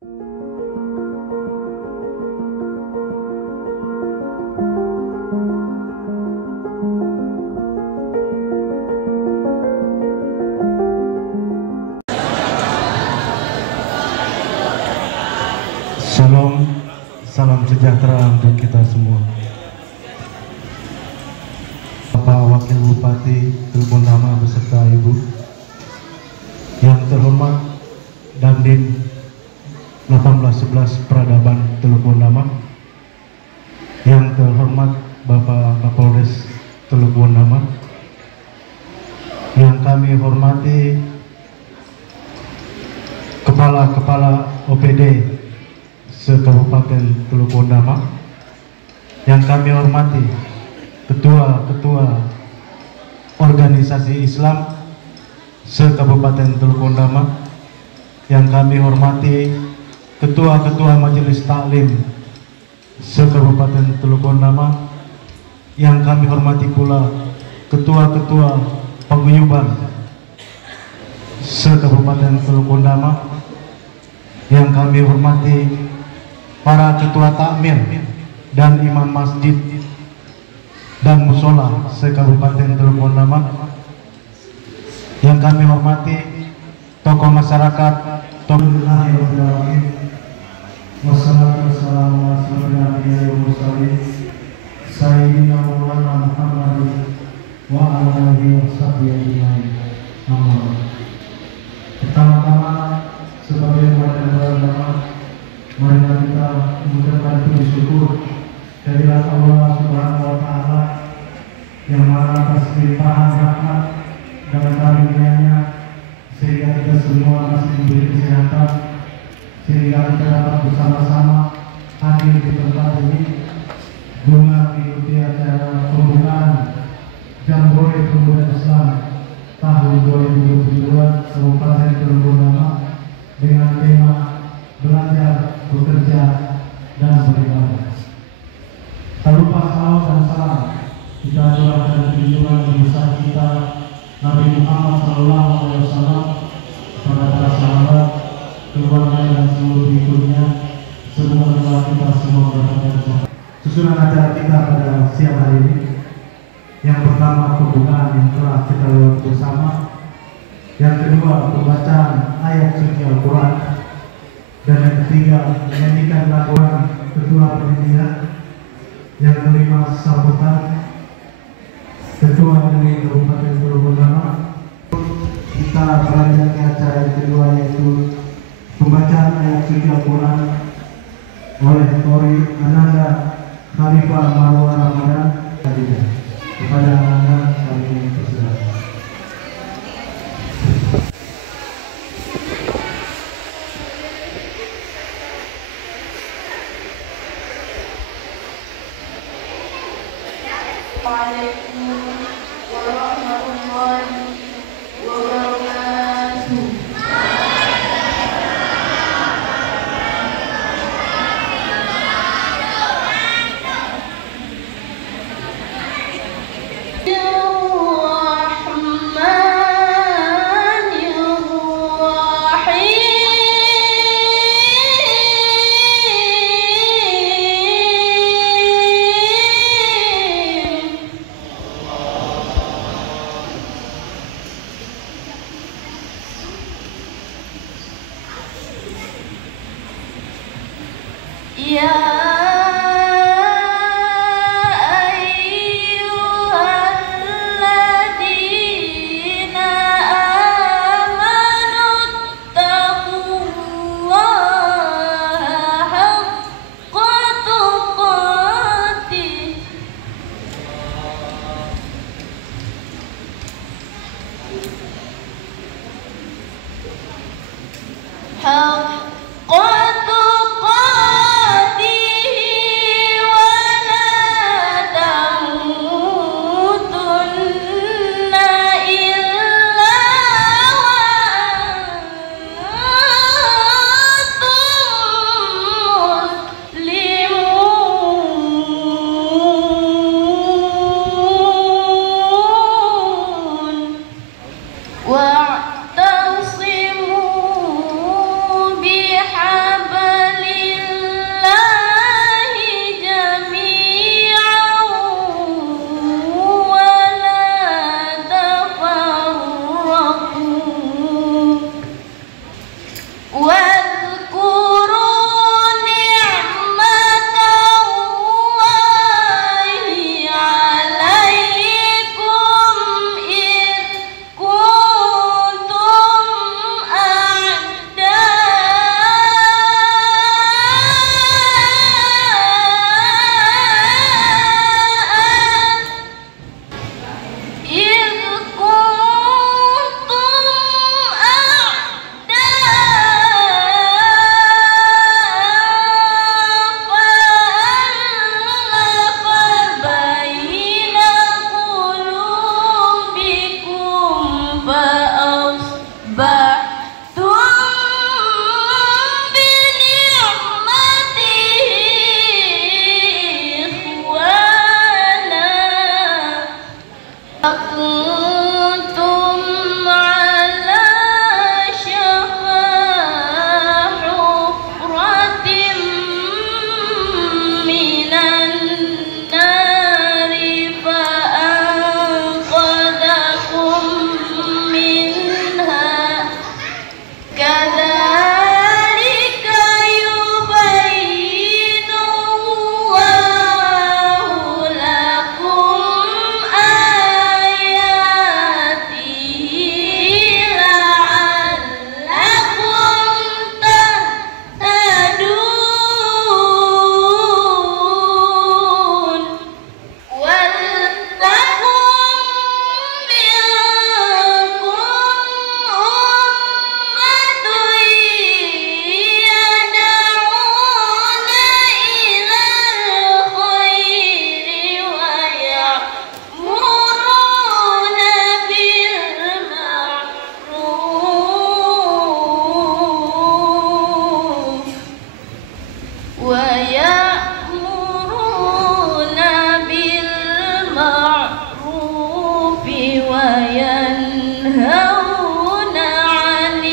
Shalom, salam sejahtera untuk kita semua. Bapak Wakil Bupati Teluk Nama beserta Ibu yang terhormat Dandim 1811 Peradaban Teluk Nama, yang terhormat Bapak Kapolres Teluk Nama, yang kami hormati Kepala-Kepala OPD se-Kabupaten Teluk Nama, yang kami hormati Ketua-Ketua Organisasi Islam se-Kabupaten Teluk Nama, yang kami hormati Ketua-Ketua Majelis Taklim se-Kabupaten Teluk Nama, yang kami hormati pula Ketua-Ketua Paguyuban se-Kabupaten Teluk Nama, yang kami hormati para ketua takmir dan imam masjid dan musola se-Kabupaten Teluk Nama, yang kami hormati tokoh masyarakat, pertama-tama sebagai umat yang beragama, mari kita mengucapkan puji syukur kehadirat Allah Subhanahu wa Ta'ala yang mana atas limpahan rahmat dan karunia-Nya sehingga kita semua masih diberi kesehatan, sehingga kita dapat bersama-sama hadir di tempat ini guna mengikuti acara pembukaan Jambore Pemuda Islam tahun 2022 Kabupaten Teluk Nama dengan tema belajar, bekerja, dan beribadah. Tak lupa salawat dan salam kita aturkan junjungan besar kita Nabi Muhammad SAW kepada para sahabat, keluarga dan seluruh pengikutnya. Semoga kita semua berbahagia. Susunan acara kita pada siang hari ini, yang pertama pembukaan yang telah kita lewati bersama, yang kedua pembacaan ayat suci Al-Quran, dan yang ketiga menyanyikan laguan ketua pendidikan, yang kelima sambutan ketua dari Kabupaten Teluk Nama. Kita melanjutkan acara yang kedua, yaitu pembacaan ayat suci Al-Quran oleh Tori Ananda Khalifah Marwah Ramadan. Kepada Ananda kami persilakan. Waalaikumsalam warahmatullahi wabarakatuh. واعتصموا كنتم على شفا حفرة من النار فأنقذكم منها كذلك يبين الله لكم ويأمرون بالمعروف وينهون عن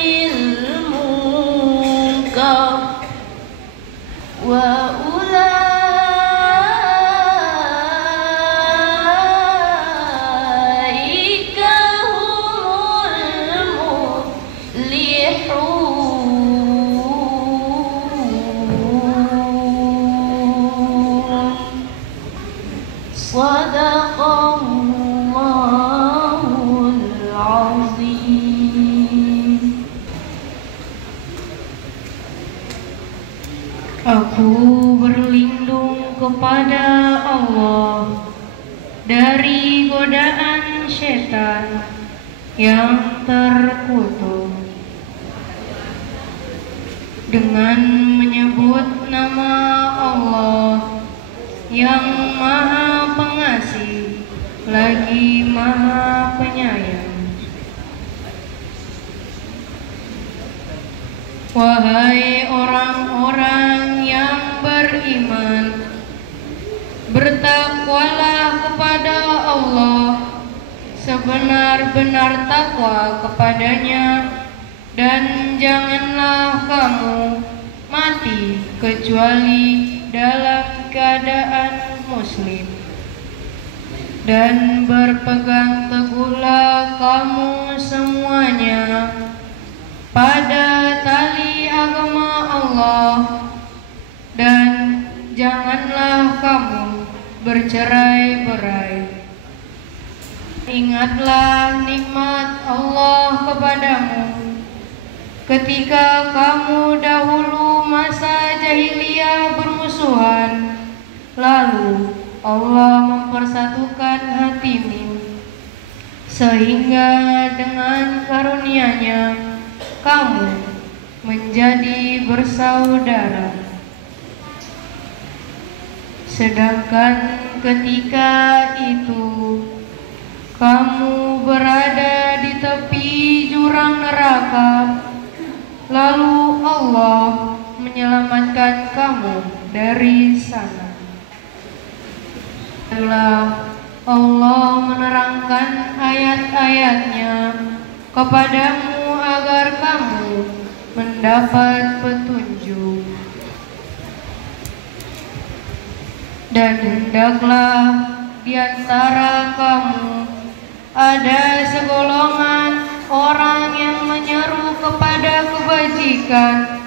المنكر وأولئك هم صدق الله العظيم. Aku berlindung kepada Allah dari godaan setan yang terkutuk dengan menyebut nama Allah yang Maha Pengasih lagi Maha Penyayang. Wahai orang-orang yang beriman, bertakwalah kepada Allah sebenar-benar takwa kepadanya, dan janganlah kamu mati kecuali dalam keadaan muslim. Dan berpegang teguhlah kamu semuanya pada tali agama Allah, dan janganlah kamu bercerai-berai. Ingatlah nikmat Allah kepadamu ketika kamu dahulu masa jahiliyah bermusuhan, lalu Allah mempersatukan hatimu sehingga dengan karunia-Nya kamu menjadi bersaudara. Sedangkan ketika itu kamu berada di tepi jurang neraka, lalu Allah menyelamatkan kamu dari sana. Setelah Allah menerangkan ayat-ayat-Nya kepadamu agar kamu mendapat petunjuk. Dan hendaklah di antara kamu ada segolongan orang yang menyeru kepada kebajikan,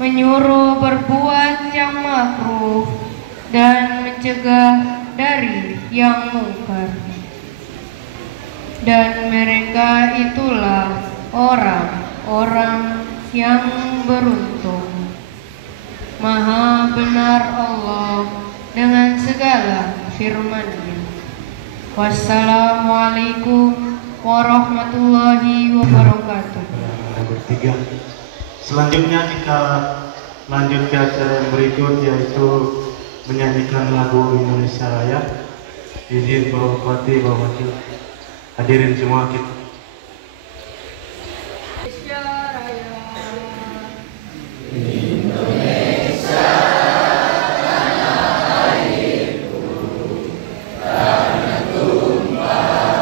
menyuruh berbuat yang makruh, dan mencegah dari yang mungkar. Dan mereka itulah orang-orang yang beruntung. Maha benar Allah dengan segala firman-Nya. Wassalamualaikum warahmatullahi wabarakatuh. Bertiga. Selanjutnya kita lanjut ke acara yang berikut, yaitu menyanyikan lagu Indonesia Raya. Izin Bapak Bupati, Bapak Wakil, hadirin semua kita. Tanah tumpah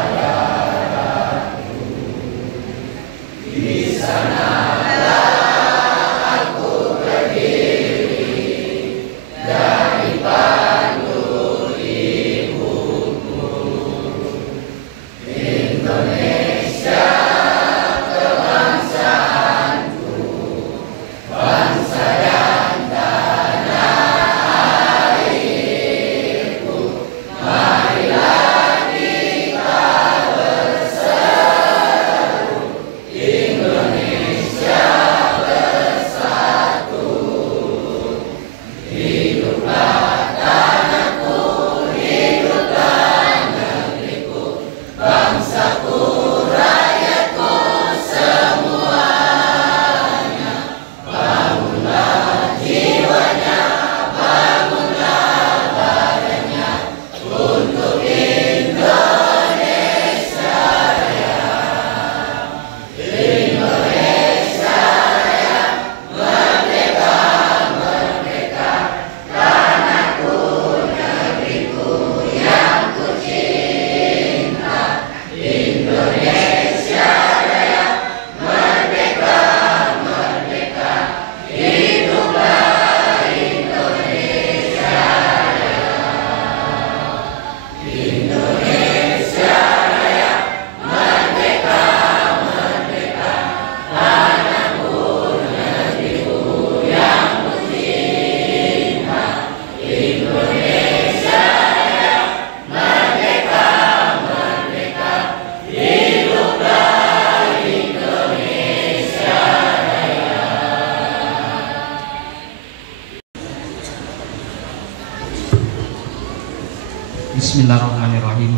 Bismillahirrahmanirrahim.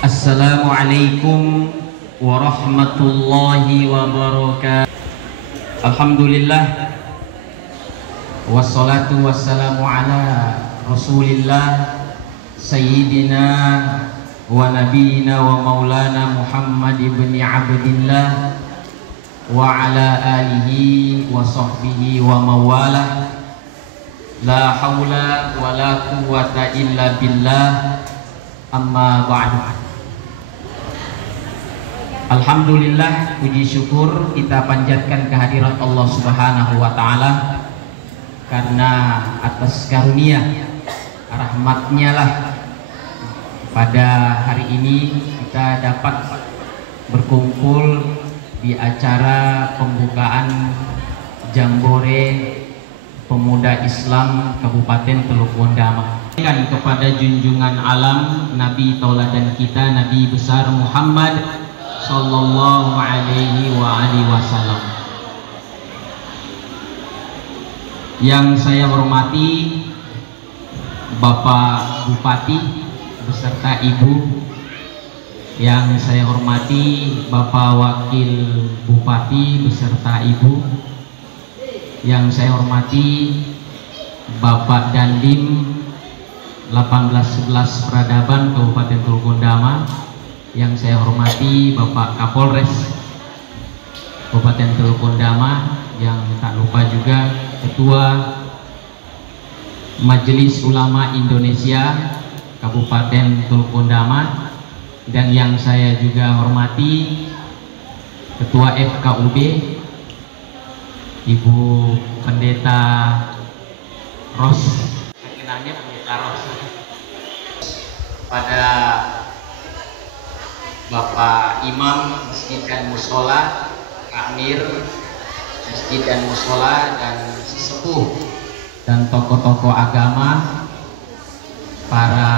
Assalamualaikum warahmatullahi wabarakatuh. Alhamdulillah, wassalatu wassalamu ala Rasulillah Sayyidina wa nabiyina wa maulana Muhammad ibn Abdillah wa ala alihi wa sahbihi wa mawalah. La haula wa la quwwata illa billah. Amma ba'du. Alhamdulillah, puji syukur kita panjatkan kehadirat Allah Subhanahu wa taala karena atas karunia rahmatnya lah pada hari ini kita dapat berkumpul di acara pembukaan Jambore Pemuda Islam Kabupaten Teluk Bondama kepada junjungan alam Nabi tauladan kita, Nabi besar Muhammad sallallahu alaihi wasallam. Yang saya hormati Bapak Bupati beserta Ibu, yang saya hormati Bapak Wakil Bupati beserta Ibu, yang saya hormati Bapak Dandim 1811 Peradaban Kabupaten Teluk Bondama, yang saya hormati Bapak Kapolres Kabupaten Teluk Bondama, yang tak lupa juga Ketua Majelis Ulama Indonesia Kabupaten Teluk Bondama, dan yang saya juga hormati Ketua FKUB Ibu Pendeta Ros, kenalnya Pendeta Ros, pada Bapak Imam Masjid dan Musola, Amir Masjid dan Musola, dan sesepuh dan tokoh-tokoh agama, para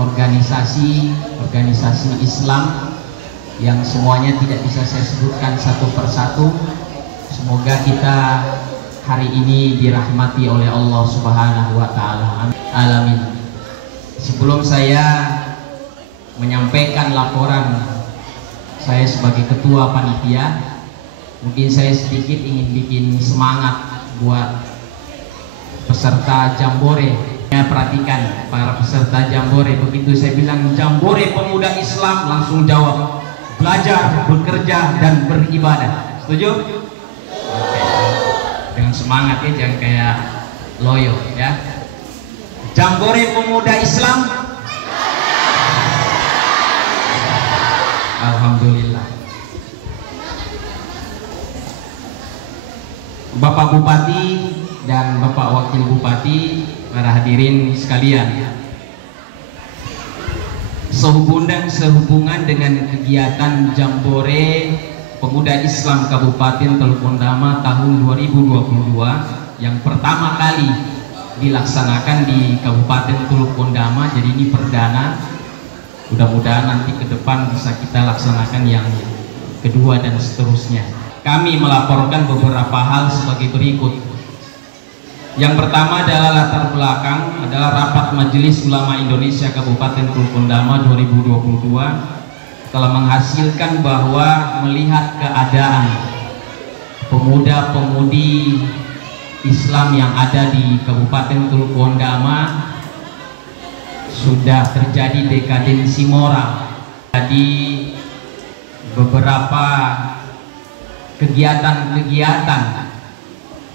organisasi Islam yang semuanya tidak bisa saya sebutkan satu persatu. Semoga kita hari ini dirahmati oleh Allah Subhanahu wa taala. Amin. Sebelum saya menyampaikan laporan saya sebagai ketua panitia, mungkin saya sedikit ingin bikin semangat buat peserta Jambore. Ya, perhatikan para peserta Jambore, begitu saya bilang Jambore Pemuda Islam langsung jawab belajar, bekerja, dan beribadah. Setuju? Dengan semangat ya, jangan kayak loyo ya. Jambore Pemuda Islam. Alhamdulillah. Bapak Bupati dan Bapak Wakil Bupati, para hadirin sekalian, sehubungan dengan kegiatan Jambore Pemuda Islam Kabupaten Teluk Bondama tahun 2022 yang pertama kali dilaksanakan di Kabupaten Teluk Bondama, jadi ini perdana. Mudah-mudahan nanti ke depan bisa kita laksanakan yang kedua dan seterusnya. Kami melaporkan beberapa hal sebagai berikut. Yang pertama adalah latar belakang adalah rapat Majelis Ulama Indonesia Kabupaten Teluk Bondama 2022 telah menghasilkan bahwa melihat keadaan pemuda-pemudi Islam yang ada di Kabupaten Teluk Bondama sudah terjadi dekadensi moral. Jadi beberapa kegiatan-kegiatan,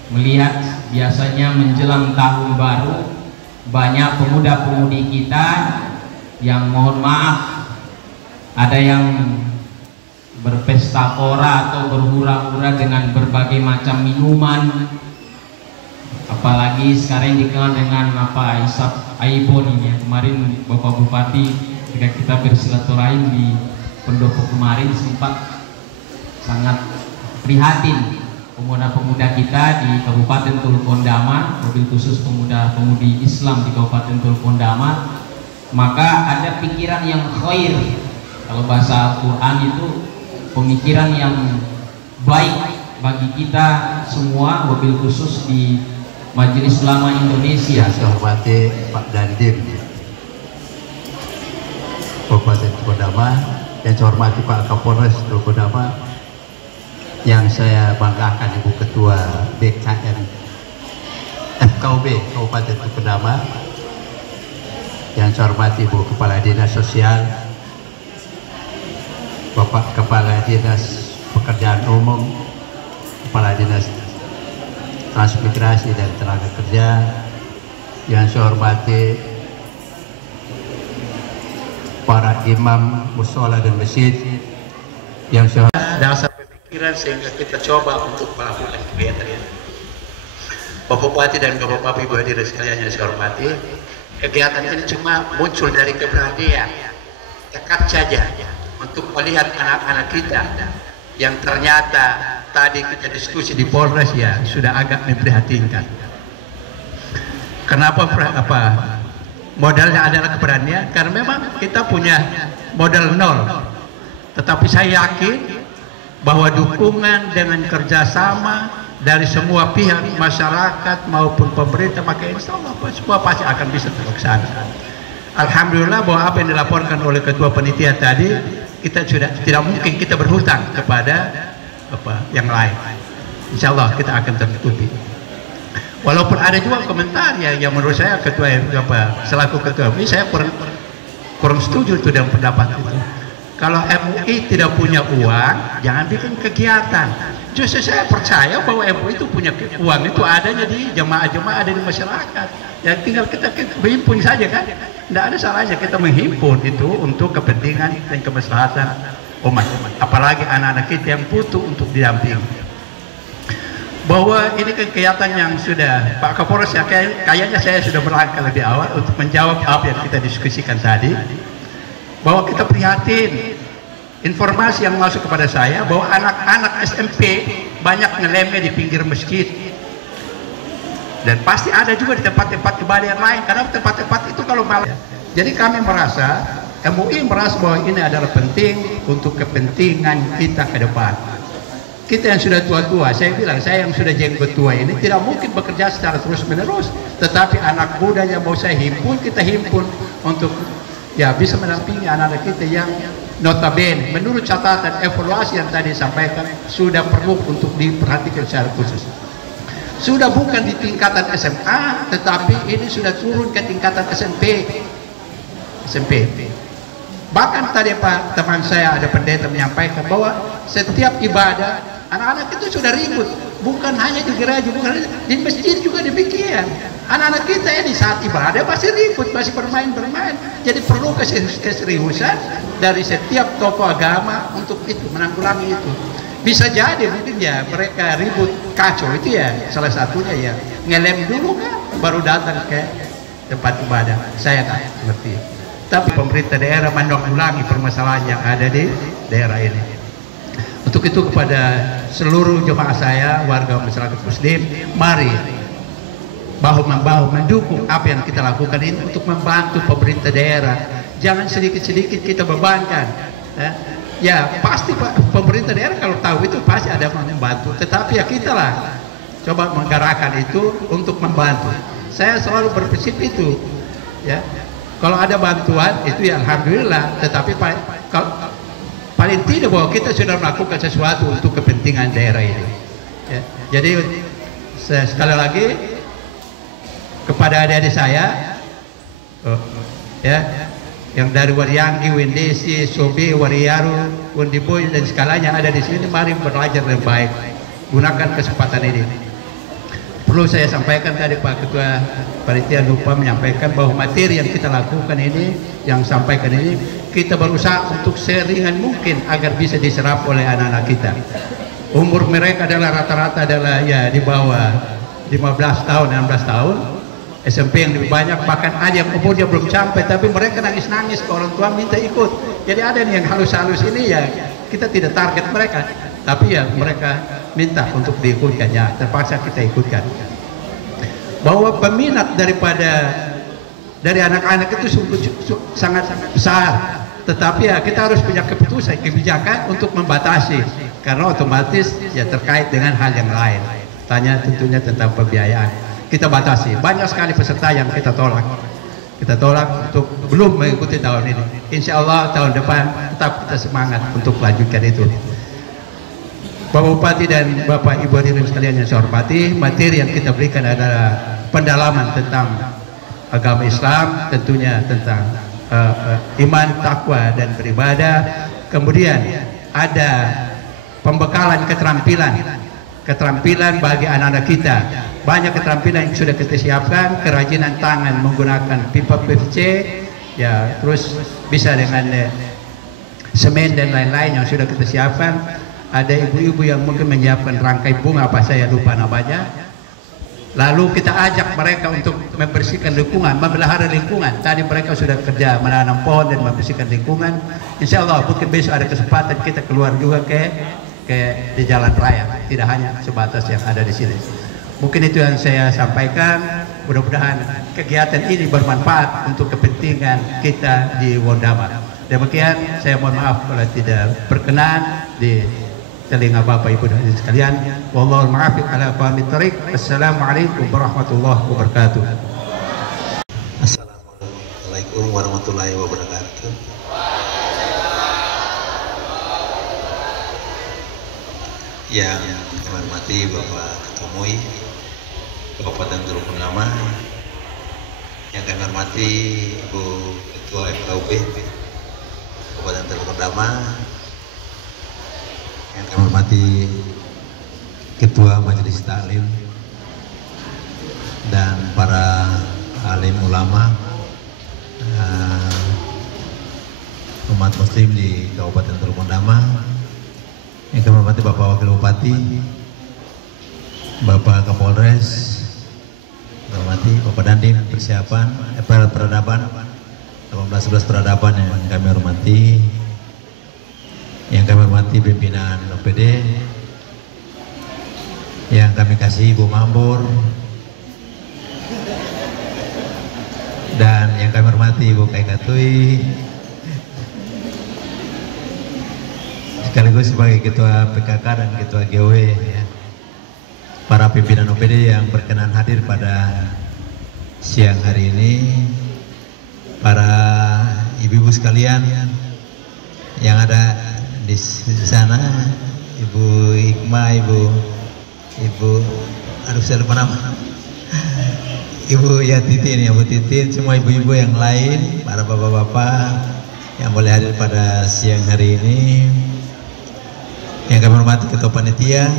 melihat biasanya menjelang tahun baru banyak pemuda-pemudi kita yang mohon maaf ada yang berpesta pora atau berhura-hura dengan berbagai macam minuman, apalagi sekarang dikenal dengan apa, isap aibon ini ya. Kemarin Bapak Bupati ketika kita bersilaturahim di pendopo kemarin sempat sangat prihatin pemuda-pemuda kita di Kabupaten Teluk Bondama, mobil khusus pemuda-pemudi Islam di Kabupaten Teluk Bondama. Maka ada pikiran yang khair, kalau bahasa Al-Quran itu pemikiran yang baik bagi kita semua, mobil khusus di Majelis Ulama Indonesia, yang saya hormati Pak Dandim Kabupaten Kodama, yang saya hormati Pak Kapolres Kodama, yang saya banggakan Ibu Ketua BKN FKUB Kabupaten Kodama, yang saya hormati Ibu Kepala Dinas Sosial, Bapak Kepala Dinas Pekerjaan Umum, Kepala Dinas Transmigrasi dan Tenaga Kerja, yang saya hormati para imam mushola dan masjid, yang saya dasar pemikiran sehingga kita coba untuk melakukan kegiatan ini. Bapak Bupati dan Bapak Ibu hadirin sekalian yang saya hormati, kegiatan ini cuma muncul dari keberanian tekad saja untuk melihat anak-anak kita yang ternyata tadi kita diskusi di Polres ya sudah agak memprihatinkan. Kenapa modalnya adalah keberanian? Karena memang kita punya modal nol, tetapi saya yakin bahwa dukungan dengan kerjasama dari semua pihak, masyarakat maupun pemerintah, maka insya Allah semua pasti akan bisa terlaksana. Alhamdulillah bahwa apa yang dilaporkan oleh Ketua Panitia tadi, kita sudah tidak mungkin kita berhutang kepada yang lain. Insya Allah kita akan tertutupi. Walaupun ada juga komentar yang menurut saya selaku ketua ini saya kurang setuju itu dengan pendapat itu. Kalau MUI tidak punya uang, jangan bikin kegiatan. Justru saya percaya bahwa MUI itu punya uang, itu adanya di jemaah-jemaah, ada di masyarakat. Ya tinggal kita menghimpun saja kan. Tidak ada salahnya kita menghimpun itu untuk kepentingan dan kemaslahatan umat. Apalagi anak-anak kita yang butuh untuk didampingi. Bahwa ini kegiatan yang sudah Pak Kapolres ya kayaknya saya sudah berangkat lebih awal untuk menjawab apa yang kita diskusikan tadi, bahwa kita prihatin informasi yang masuk kepada saya bahwa anak-anak SMP banyak ngelemnya di pinggir masjid, dan pasti ada juga di tempat-tempat ibadah yang lain, karena tempat-tempat itu kalau malam. Jadi kami merasa, MUI merasa bahwa ini adalah penting untuk kepentingan kita ke depan. Kita yang sudah tua-tua, saya bilang, saya yang sudah jenggot tua ini tidak mungkin bekerja secara terus-menerus, tetapi anak muda yang mau saya himpun, kita himpun untuk ya bisa menampingi anak-anak kita yang notabene menurut catatan evaluasi yang tadi disampaikan sudah perlu untuk diperhatikan secara khusus. Sudah bukan di tingkatan SMA, tetapi ini sudah turun ke tingkatan SMP. Bahkan tadi Pak teman saya ada pendeta menyampaikan bahwa setiap ibadah anak-anak itu sudah ribut, bukan hanya di gereja, bukan hanya di masjid juga demikian. Anak-anak kita ini saat ibadah masih ribut, masih bermain-bermain. Jadi perlu keseriusan dari setiap tokoh agama untuk itu, menanggulangi itu. Bisa jadi mungkin ya mereka ribut kacau itu ya salah satunya ya ngelem dulu kan, baru datang ke tempat ibadah. Saya tak ngerti. Tapi pemerintah daerah menanggulangi permasalahan yang ada di daerah ini. Untuk itu kepada seluruh jemaah saya, warga masyarakat Muslim, mari bahu-membahu mendukung apa yang kita lakukan ini untuk membantu pemerintah daerah. Jangan sedikit-sedikit kita bebankan. Ya pasti pemerintah daerah kalau tahu itu pasti ada yang membantu. Tetapi ya kita lah coba menggerakkan itu untuk membantu. Saya selalu berprinsip itu. Ya, kalau ada bantuan itu ya alhamdulillah. Tetapi paling tidak bahwa kita sudah melakukan sesuatu untuk kepentingan daerah ini. Ya, jadi sekali lagi kepada adik-adik saya, ya, yang dari Warianggi, Windesi, Sobe, Wariaru, Wondiboy dan segalanya ada di sini, mari belajar dengan baik. Gunakan kesempatan ini. Perlu saya sampaikan tadi Pak Ketua Panitia lupa menyampaikan bahwa materi yang kita lakukan ini, yang sampaikan ini, kita berusaha untuk seringan mungkin agar bisa diserap oleh anak-anak kita. Umur mereka adalah rata-rata adalah ya di bawah 15 tahun, 16 tahun. SMP yang lebih banyak, bahkan ada yang umurnya belum sampai tapi mereka nangis-nangis ke orang tua minta ikut. Jadi ada yang halus-halus ini ya kita tidak target mereka, tapi ya mereka minta untuk diikutkan, ya terpaksa kita ikutkan. Bahwa peminat dari anak-anak itu sangat besar, tetapi ya kita harus punya kebijakan untuk membatasi, karena otomatis ya terkait dengan hal yang lain. Tanya tentunya tentang pembiayaan. kita batasi. Banyak sekali peserta yang kita tolak. Kita tolak untuk belum mengikuti tahun ini. Insya Allah tahun depan tetap kita semangat untuk melanjutkan itu. Bapak Bupati dan Bapak Ibu hadirin sekalian yang saya hormati, materi yang kita berikan adalah pendalaman tentang agama Islam, tentunya tentang iman, takwa dan beribadah. Kemudian ada pembekalan keterampilan bagi anak-anak kita. Banyak keterampilan yang sudah kita siapkan, kerajinan tangan menggunakan pipa PVC, ya, terus bisa dengan semen dan lain-lain yang sudah kita siapkan. Ada ibu-ibu yang mungkin menyiapkan rangkai bunga, apa saya lupa namanya. Lalu kita ajak mereka untuk membersihkan lingkungan, memelihara lingkungan. Tadi mereka sudah kerja menanam pohon dan membersihkan lingkungan. Insya Allah mungkin besok ada kesempatan kita keluar juga ke di jalan raya, tidak hanya sebatas yang ada di sini. Mungkin itu yang saya sampaikan. Mudah-mudahan kegiatan ini bermanfaat untuk kepentingan kita di Wondama. Demikian, saya mohon maaf kalau tidak berkenan di telinga Bapak Ibu dan sekalian. Wallahul muwaffiq ala aqwamit thoriq. Assalamualaikum warahmatullahi wabarakatuh. Assalamualaikum warahmatullahi wabarakatuh. Yang kami hormati Bapak Ketua MUI Kabupaten Teluk Bernama, yang kami hormati Ibu Ketua FKUP Kabupaten Teluk Bernama, yang kami hormati Ketua Majelis Taklim dan para alim ulama, umat muslim di Kabupaten Teluk Bernama, yang kami hormati Bapak Wakil Bupati, Bapak Kapolres, hormati Bapak Dandim persiapan peradaban 18-11 peradaban yang kami hormati, yang kami hormati pimpinan OPD, yang kami kasih Ibu Mambur, dan yang kami hormati Ibu Kaikatui, sekaligus sebagai Ketua PKK dan Ketua GW, ya. Para pimpinan OPD yang berkenan hadir pada siang hari ini, para ibu-ibu sekalian yang ada di sana, Ibu Hikmah, Ibu aduh saya lupa nama, Ibu ya Titin, Ibu Titin, semua ibu-ibu yang lain, para bapak-bapak yang boleh hadir pada siang hari ini, yang kami hormati Ketua Panitia,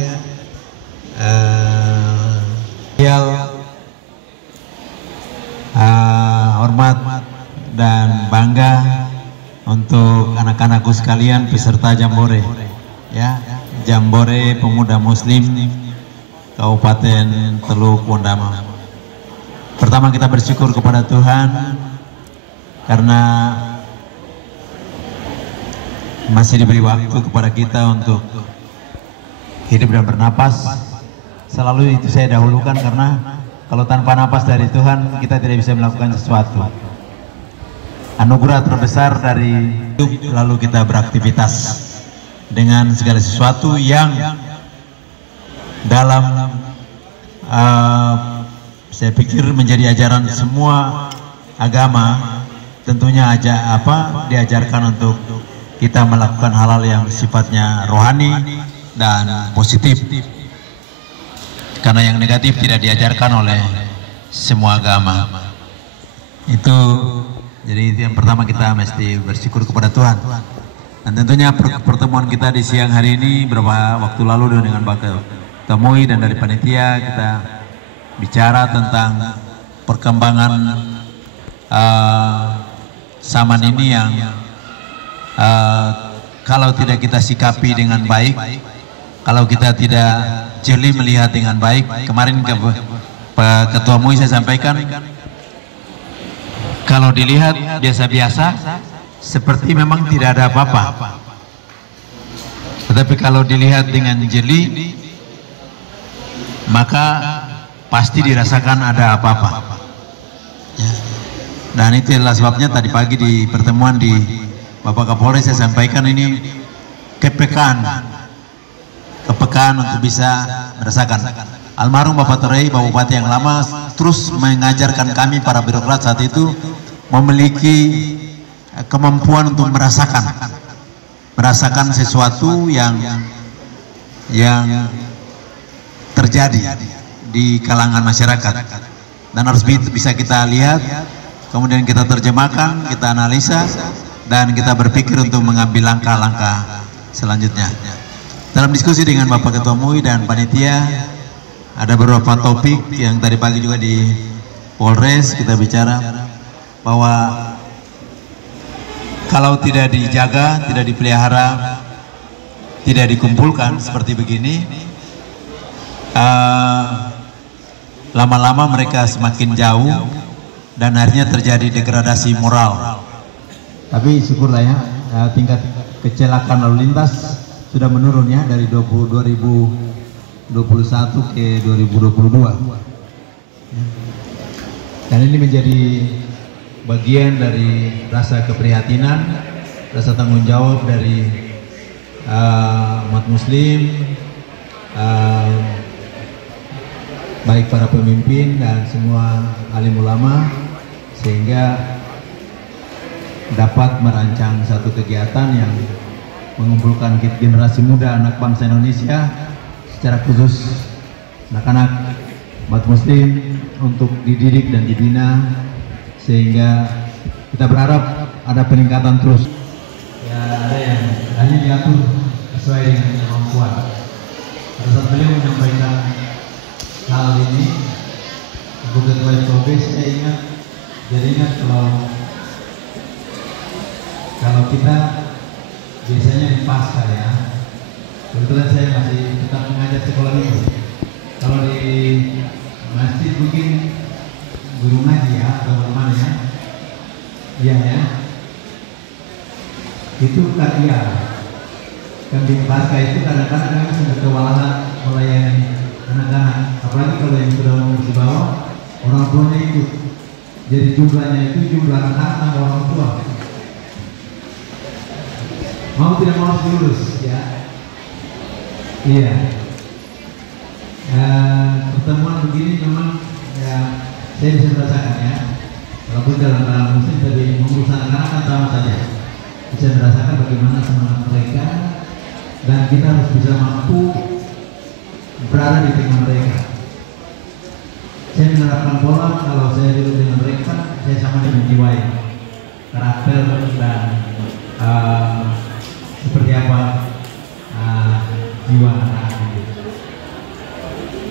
hormat dan bangga untuk anak-anakku sekalian peserta Jambore, ya, Jambore Pemuda Muslim Kabupaten Teluk Bernama. Pertama kita bersyukur kepada Tuhan karena masih diberi waktu kepada kita untuk hidup dan bernapas. Selalu itu saya dahulukan karena kalau tanpa napas dari Tuhan kita tidak bisa melakukan sesuatu. Anugerah terbesar dari hidup, lalu kita beraktivitas dengan segala sesuatu yang dalam saya pikir menjadi ajaran semua agama. Tentunya diajarkan untuk kita melakukan hal-hal yang sifatnya rohani dan positif, karena yang negatif tidak diajarkan oleh semua agama. Itu jadi yang pertama, kita mesti bersyukur kepada Tuhan. Dan tentunya pertemuan kita di siang hari ini beberapa waktu lalu dengan Bapak Temui dan dari panitia kita bicara tentang perkembangan zaman ini yang kalau tidak kita sikapi dengan baik, kalau kita tidak jeli melihat dengan baik. Kemarin Pak Ketua MUI saya sampaikan, kalau dilihat biasa-biasa seperti memang tidak ada apa-apa, tetapi kalau dilihat dengan jeli maka pasti dirasakan ada apa-apa, ya. Dan itu adalah sebabnya tadi pagi di pertemuan di Bapak Kapolres saya sampaikan ini kepekaan untuk bisa merasakan. almarhum Bapak Torai, Bapak Bupati yang lama, terus mengajarkan kami para birokrat saat itu memiliki kemampuan untuk merasakan sesuatu yang terjadi di kalangan masyarakat, dan harus bisa kita lihat, kemudian kita terjemahkan, kita analisa, dan kita berpikir untuk mengambil langkah-langkah selanjutnya. Dalam diskusi dengan Bapak Ketua MUI dan panitia, ada beberapa topik yang tadi pagi juga di Polres kita bicara bahwa kalau tidak dijaga, tidak dipelihara, tidak dikumpulkan seperti begini, lama-lama mereka semakin jauh dan akhirnya terjadi degradasi moral. Tapi syukurlah ya, tingkat kecelakaan lalu lintas sudah menurun ya dari 2021 ke 2022. Dan ini menjadi bagian dari rasa keprihatinan, rasa tanggung jawab dari umat muslim, baik para pemimpin dan semua alim ulama, sehingga dapat merancang satu kegiatan yang mengumpulkan generasi muda anak bangsa Indonesia, secara khusus anak-anak umat muslim, untuk dididik dan dibina, sehingga kita berharap ada peningkatan terus. Ya, ada yang hanya diatur sesuai dengan kemampuan. Pada saat beliau menyampaikan hal ini, Ibu Ketua SOB, saya ingat kalau kita biasanya di pasca ya, kebetulan saya masih tetap mengajar sekolah minggu. Kalau di masjid mungkin guru ngaji ya, atau teman ya, iya ya, itu kan iya. Kan di pasca itu kadang-kadang kami sudah kewalahan melayani anak-anak, apalagi kalau yang sudah umur di bawah, orang tuanya ikut. Jadi jumlahnya itu jumlah anak-anak tambah orang tua. Mau tidak mau harus lulus ya. Iya. Pertemuan begini memang ya, saya bisa merasakan ya. Walaupun dalam muslim tadi mengurus anak-anak kan sama saja. Bisa merasakan bagaimana semangat mereka, dan kita harus bisa mampu berada di tengah mereka. Saya menerapkan pola, kalau saya duduk dengan mereka, saya sama dengan menjiwai karakter dan seperti apa jiwa anak-anak itu.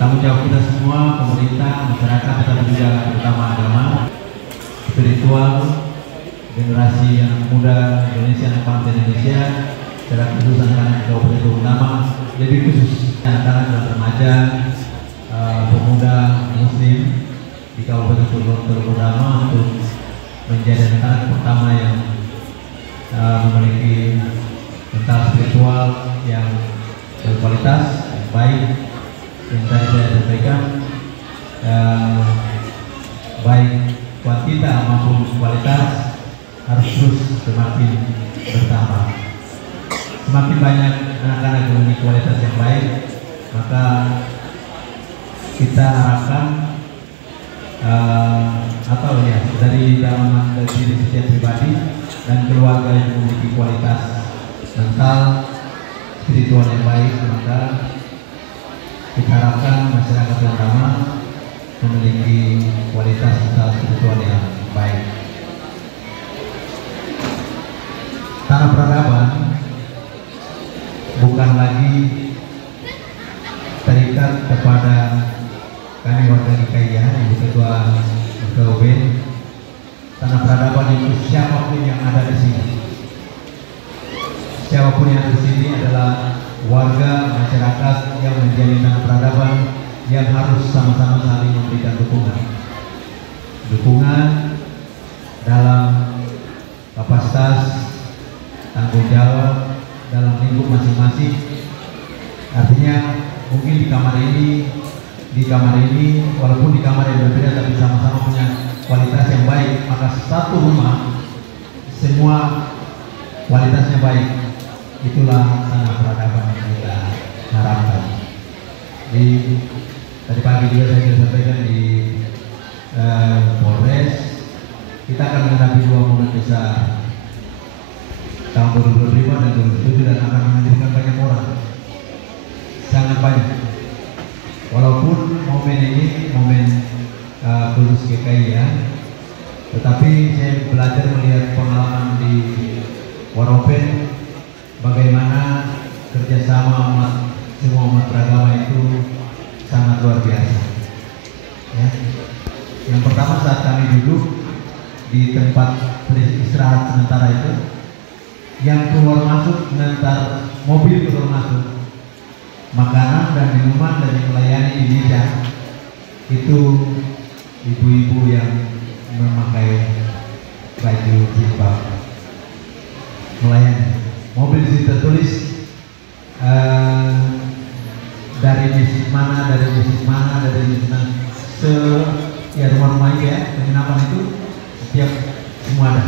Tanggung jawab kita semua, pemerintah, masyarakat, tetapi juga terutama agama, spiritual, generasi yang muda Indonesia, anak bangsa Indonesia, secara khusus anak-anak Kabupaten Tulungagung, lebih khusus anak-anak dan remaja, pemuda muslim di Kabupaten Tulungagung, untuk menjadi anak-anak pertama yang memiliki mental spiritual yang berkualitas, yang baik. Yang tadi saya sampaikan, baik kuantitas maupun kualitas harus terus semakin bertambah. Semakin banyak anak-anak yang memiliki kualitas yang baik, maka kita harapkan atau ya dari dalam diri setiap pribadi dan keluarga yang memiliki kualitas mental spiritual yang baik, maka kita harapkan masyarakat terutama memiliki kualitas mental spiritual yang baik. Tanah peradaban bukan lagi terikat kepada kami warga DKI ya, Ibu Ketua KOB. Tanah peradaban itu siapapun yang ada di sini. Siapapun yang ada di sini adalah warga masyarakat yang menjadi tanah peradaban, yang harus sama-sama saling memberikan dukungan dalam kapasitas tanggung jawab dalam lingkup masing-masing. Artinya mungkin di kamar ini walaupun di kamar yang berbeda tapi sama-sama punya kualitas yang baik, maka satu rumah semua kualitasnya baik. Itulah tanah peradaban yang kita harapkan. Jadi Tadi pagi juga saya sudah sampaikan di Polres, kita akan menghadapi 2 bulan besar tahun 2025 dan 2027 dan akan menghadirkan banyak orang, sangat banyak. Walaupun momen ini momen khusus GKI ya, tetapi saya belajar melihat pengalaman di Waropen bagaimana kerjasama semua umat beragama itu sangat luar biasa. Ya. Yang pertama saat kami duduk di tempat istirahat sementara itu, yang keluar masuk mengantar mobil keluar masuk makanan dan minuman dan yang melayani di meja itu ibu-ibu yang memakai baju jilbab melayani. Mobil di situ tertulis dari masjid mana, dari masjid mana, dari masjid mana, ya rumah-rumah ya penginapan itu setiap semua ada.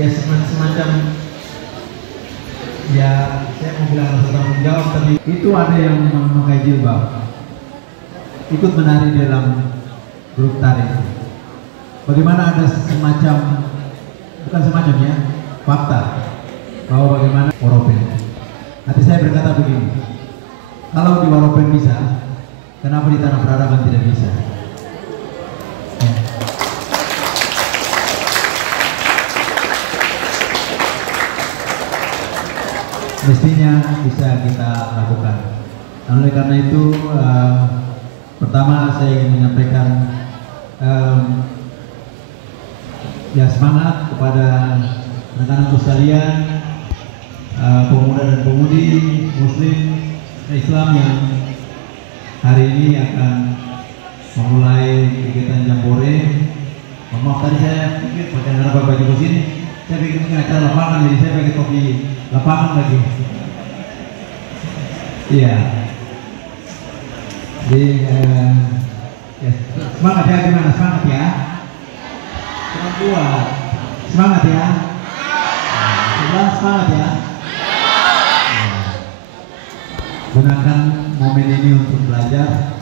Ya semacam ya saya mau bilang harus tanggung jawab, tapi itu ada yang memakai jilbab ikut menari dalam grup tari. Bagaimana ada semacam, bukan semacam ya, fakta bahwa bagaimana Waropen. Nanti saya berkata begini, kalau di Waropen bisa, kenapa di Tanah Peradaban tidak bisa? Mestinya bisa kita lakukan. Oleh karena itu, pertama saya ingin menyampaikan ya semangat kepada rekan-rekan sekalian, pemuda dan pemudi Muslim Islam yang hari ini akan memulai kegiatan Jambore. Maaf tadi saya pikir pakai naraba baju ke sini, saya pikir mungkin acara lapangan, jadi saya pakai topi lapangan lagi. Iya. Jadi ya, semangat ya, gimana semangat ya? Kurang kuat. Semangat ya. Semangat ya. Gunakan momen ini untuk belajar.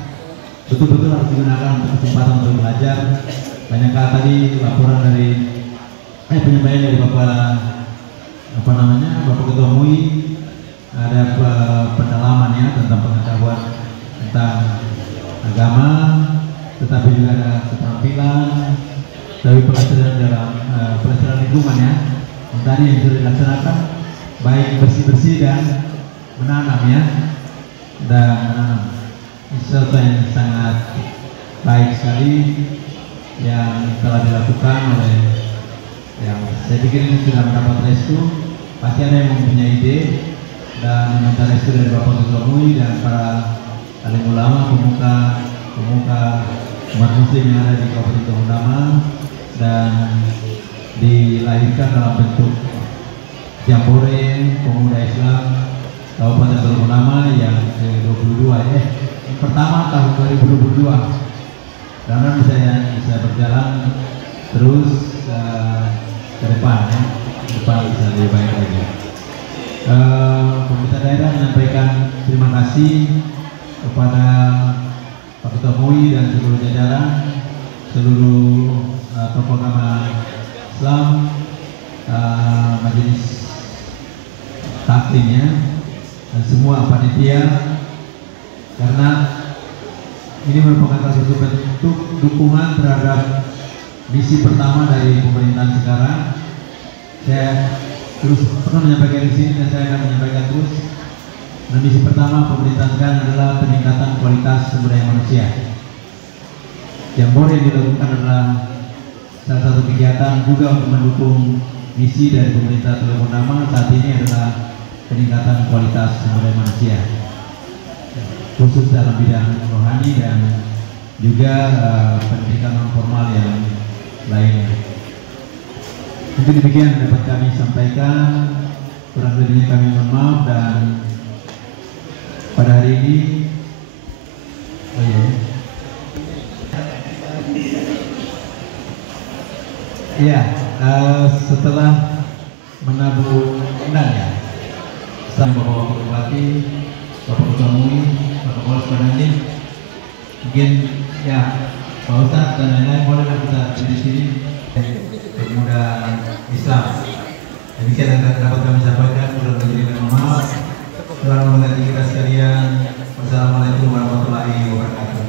Betul-betul harus digunakan untuk kesempatan untuk belajar. Banyak tadi laporan dari penyampaian dari Bapak Ketua MUI, ada pendalaman ya tentang pengetahuan tentang agama, tetapi juga ada keterampilan dari pelestarian dalam pelestarian lingkungan ya. Tadi yang sudah dilaksanakan baik bersih-bersih dan menanam ya, dan menanam. Sesuatu yang sangat baik sekali yang telah dilakukan oleh yang saya pikir ini sudah mendapat restu. Pasti ada yang mempunyai ide dan meminta restu dari Bapak Ketua MUI dan para alim ulama, pemuka umat muslim yang ada di Kabupaten Tohundama, dan dilahirkan dalam bentuk Jambore Pemuda Islam Kabupaten Tohundama yang ke-22 yang pertama tahun 2022. Dan bisa berjalan terus ke depan ya, bisa lebih baik lagi. Pemerintah daerah menyampaikan terima kasih kepada Pak Ketua MUI dan seluruh jajaran, seluruh tokoh agama Islam, majelis taklimnya, dan semua panitia, karena ini merupakan salah satu bentuk dukungan terhadap misi pertama dari pemerintahan sekarang. Saya terus pernah menyampaikan di sini dan saya akan menyampaikan terus. Nah, misi pertama pemerintahan sekarang adalah peningkatan kualitas sumber daya manusia. Jambore yang dilakukan adalah salah satu kegiatan juga untuk mendukung misi dari pemerintah Tohundama saat ini adalah peningkatan kualitas sumber daya manusia, khusus dalam bidang rohani dan juga pendidikan non formal yang lainnya. Mungkin demikian dapat kami sampaikan, kurang lebihnya kami mohon maaf. Dan pada hari ini setelah menabur undang ya, Bapak Bupati, Bapak Ketua MUI, Bapak Polres Bandung, mungkin ya Pak Ustadz dan lain-lain bolehlah kita di sini pemuda Islam. Demikian yang dapat kami sampaikan. Mudah-mudahan maaf. Tuhan memberkati kita sekalian. Wassalamualaikum warahmatullahi wabarakatuh.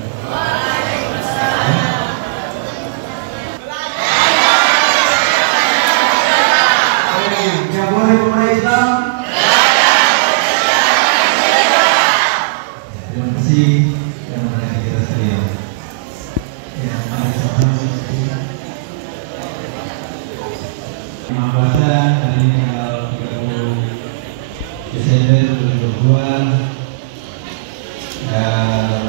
Yang boleh pemuda Islam. Terima kasih yang memberkati kita sekalian. Ya, puasa hari ini tanggal 30 Desember 2022 dan